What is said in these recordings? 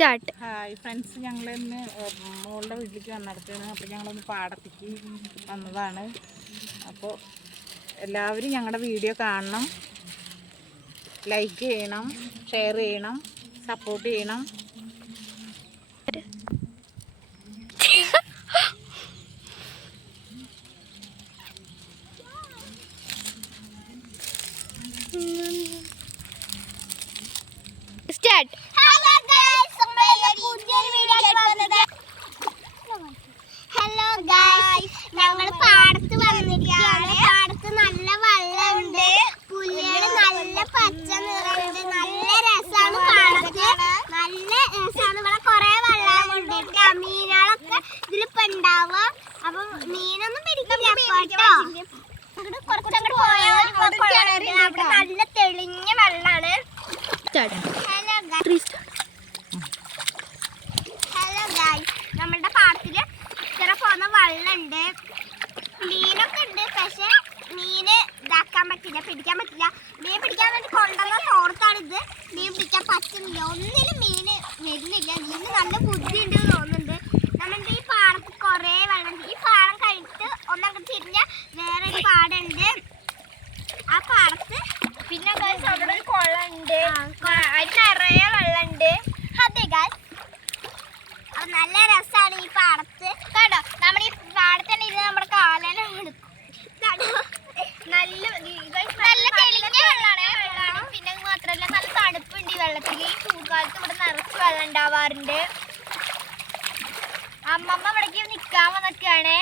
Start. Hi friends, ഞങ്ങൾ ഇന്ന് മോളുടെ വീട്ടിലേക്ക് വന്നിടത്താണ്. അപ്പോൾ ഞങ്ങളൊന്ന് പാടത്തേക്ക് വന്നതാണ്. അപ്പോൾ എല്ലാവരും ഞങ്ങളുടെ വീഡിയോ കാണണം, ലൈക്ക് ചെയ്യണം, ഷെയർ ചെയ്യണം, സപ്പോർട്ട് ചെയ്യണം. സ്റ്റാർട്ട്. ഹലോ ഗൈസ്, ഞങ്ങൾ പാടത്ത് വന്നിരിക്കുകയാണ്. പാടത്ത് നല്ല വെള്ളമുണ്ട്, പുല്ലുകൾ നല്ല പച്ച നിറയുണ്ട്, നല്ല രസമാണ്. പാടത്ത് നല്ല രസമാണ്. ഇവിടെ കുറെ വെള്ളം കൊണ്ടിട്ട് മീനുകളൊക്കെ ഇതിലിപ്പോ ഉണ്ടാവുക. അപ്പൊ മീനൊന്നും പിടിക്കില്ല കേട്ടോ. കുറച്ചങ്ങോട്ട് പോയാൽ അവിടെ നല്ല തെളിഞ്ഞ വെള്ളമാണ്. ഹലോ ഗൈസ്, നമ്മളുടെ പാടത്തില് ഇത്ര പോകുന്ന വെള്ളമുണ്ട്, മീനൊക്കെ ഉണ്ട്. പക്ഷെ മീന് ഇതാക്കാൻ പറ്റില്ല, പിടിക്കാൻ പറ്റില്ല. മീൻ പിടിക്കാൻ വേണ്ടി കൊണ്ടുവന്ന തോർത്താണ്. മീൻ പിടിക്കാൻ പറ്റുന്നില്ല, ഒന്നിലും മീന് വരുന്നില്ല. മീന് നല്ല ബുദ്ധിയുണ്ട് തോന്നുന്നുണ്ട്. നമ്മളുടെ ഈ പാടത്ത് കുറേ വെള്ളമുണ്ട്. ഈ പാടം കഴിഞ്ഞിട്ട് ഒന്നങ്ങോട്ട് തിരിഞ്ഞ വേറെ ഒരു പാടുണ്ട്. ആ പാടത്ത് പിന്നെ അവിടെ ഒരു കുളമുണ്ട്, അതിൽ നിറയെ വെള്ളമുണ്ട്. അതെ ഗൈസ്, നല്ല രസമാണ് ഈ പാടത്ത്. കേട്ടോ, നമ്മൾ ഈ പാടത്തന്നെ ഇത് നമ്മുടെ കാലന എടുക്കും. നല്ല തെളിഞ്ഞ വെള്ളമാണ്. പിന്നെ മാത്രമല്ല നല്ല തണുപ്പുണ്ട് ഈ വെള്ളത്തിൽ. ഈ ചൂടുകാലത്ത് ഇവിടെ നിറച്ച് വെള്ളം ഉണ്ടാവാറുണ്ട്. അമ്മമ്മ ഇവിടേക്ക് നിൽക്കാൻ വന്നൊക്കെയാണ്.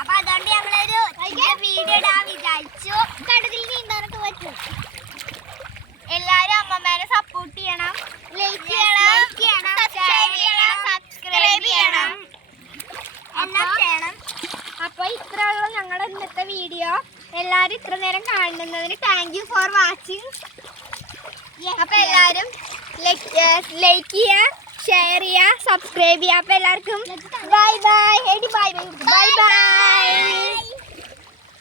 അപ്പൊ അതുകൊണ്ട് ഞങ്ങളൊരു വീഡിയോ ഇടാൻ വിചാരിച്ചു. കടലിൽ നീന്താനൊക്കെ പറ്റും. എല്ലാരും അമ്മമ്മേനെ സപ്പോർട്ട് ചെയ്യണം, ലൈക്ക് ചെയ്യണം, സബ്സ്ക്രൈബ് ചെയ്യണം, എല്ലാം ചെയ്യണം. അപ്പോൾ ഇത്രയുള്ള ഞങ്ങളുടെ ഇന്നത്തെ വീഡിയോ. എല്ലാവരും ഇത്ര നേരം കാണുന്നതിന് താങ്ക് യു ഫോർ വാച്ചിങ്. അപ്പോൾ എല്ലാവരും ലൈക്ക് ചെയ്യുക, ഷെയർ ചെയ്യുക, സബ്സ്ക്രൈബ് ചെയ്യുക. അപ്പോൾ എല്ലാവർക്കും ബൈ ബൈ. Bye bye.